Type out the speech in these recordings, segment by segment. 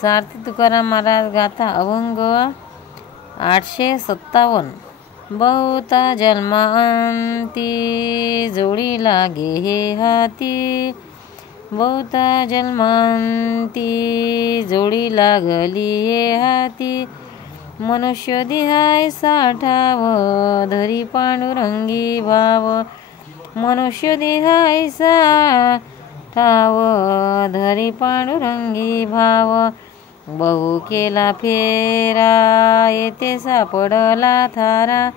सारथी तुकाराम महाराज गाथा अभंग 857। बहुता जन्मांती जोडी लागे हे हाती, बहुता जन्मांती जोडी लागली हे हाती। मनुष्य देहाय साठाव धरी पांडुरंगी भाव, मनुष्य देहाय साठाव धरी पांडुरंगी भाव। बहु केला फेरा येथे सापडला थारा,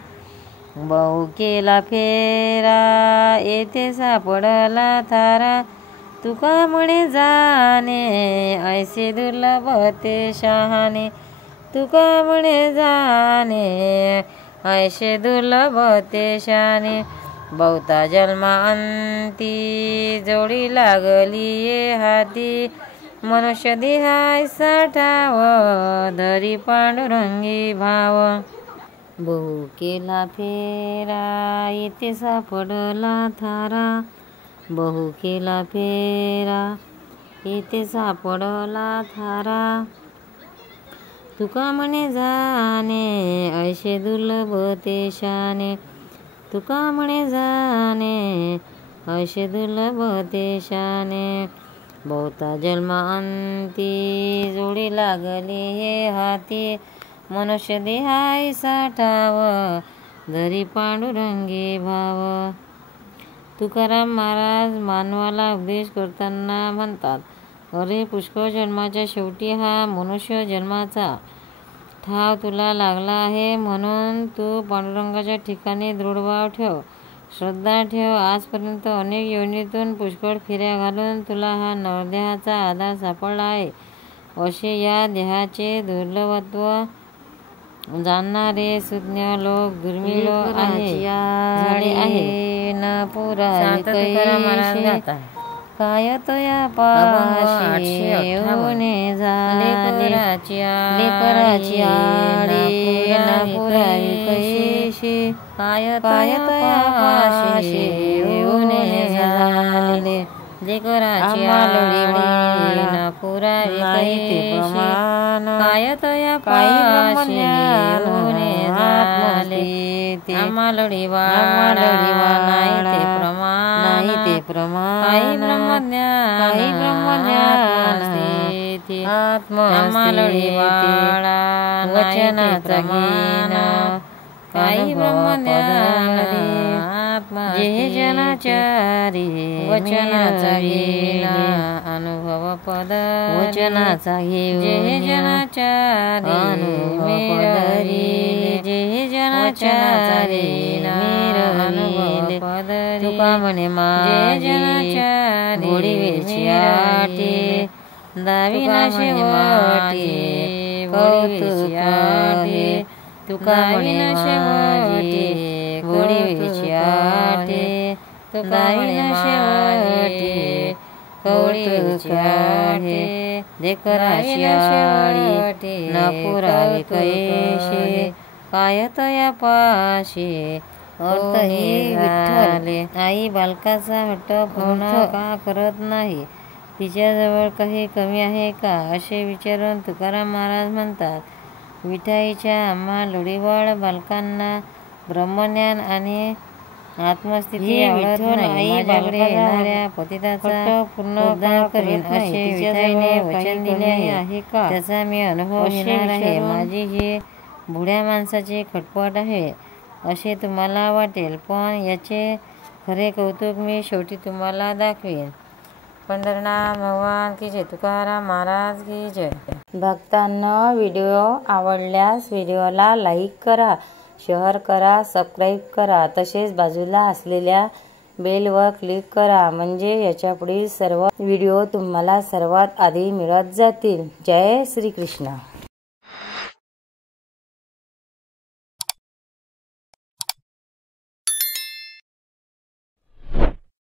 बहु केला फेरा येथे सापडला थारा। तुका म्हणे जाणे ऐसे दुर्लभ ते शहाणे, तुका म्हणे जाणे ऐसे दुर्लभ ते शहाणे। बहुता जन्मांती जोडी लागली ये हाती, मनुष्य देहाय साठाव धरी पांडुरंगी भाव। बहु केला फेरा येथे सापडला थारा, बहु केला फेरा येथे सापडला थारा। तुका म्हणे जाणे ऐसे दुर्लभ ते शहाणे, तुका म्हणे जाणे ऐसे दुर्लभ ते शहाणे। बहुता जन्मांती जोडी लागली हे हाती, मनुष्य देहाय साठाव धरी पांडुरंगी भाव। तुकाराम महाराज मानवाला उपदेश करताना म्हणतात, अरे पुष्कळ जन्माच्या शेवटी हा मनुष्य जन्माचा ठाव तुला लागला आहे, म्हणून तू पांडुरंगाच्या ठिकाणी दृढभाव ठेव, श्रद्धा ठेव। आजपर्यंत अनेक योनीतून पुष्कळ फेऱ्या घालून तुला हा नरदेहाचा आधार सापडला आहे, असे या देहाचे दुर्लभत्व जाणणारे सुज्ञ लोक दुर्मिळ आहे न पुरावे कैसे। काय तया पाशी येऊने झाले, लेकराची आडी न पुरावे कैसे। काय तया पाशी येऊने झाले, लेकराची आडी न पुरावे कैसे। काय तया पाशी येऊने झाले, आम्हालोडी वाडा नाही ते प्रमाण, काही ब्रह्मज्ञान स्थिती। आम्हालोडी वाडा वचनाचा घेण, काही ब्रह्मज्ञान जे जनाचारी वचनाचा घेण अनुभव पद, वचनाचा घेऊ जे जनाचारी अनुभव पदरी, जे जनाचारी अनुभव पदरी। तुका म्हणे माझी गोडीवेची आटी, दाविना शेवटी कौतुक आहे। तुका म्हणे माझी गोडीवेची आटी, दाविना शेवटी कौतुक आहे। लेकराची आडी न पुरावे कैसे, काय तया पाशी अर्थ हे झाले। आई बालकाचा हट्ट पूर्ण का करत नाही, तिच्याजवळ काही कमी आहे का, असे विचारून तुकाराम महाराज म्हणतात, विठाईच्या आम्हा लोडीवाळ बालकांना ब्रह्मज्ञान आणि आत्मस्थिती आवडत नाही। माझ्याकडे येणाऱ्या पतिताचा पूर्ण उद्धार करीन असे विठाईने वचन दिले आहे का, त्याचा मी अनुभव घेणार आहे। माझी ही बुड्या माणसाची खटपट आहे असे तुम्हाला वाटेल, पण याचे खरे कौतुक मी शेवटी तुम्हाला दाखवेन। पंढरनाथ भगवान की जय, तुकाराम महाराज की जय। भक्तांनो, व्हिडिओ आवडल्यास व्हिडिओला लाईक करा, शेअर करा, सबस्क्राईब करा, तसेच बाजूला असलेल्या बेलवर क्लिक करा, म्हणजे याच्या पुढील सर्व व्हिडिओ तुम्हाला सर्वात आधी मिळत जातील। जय श्री कृष्ण।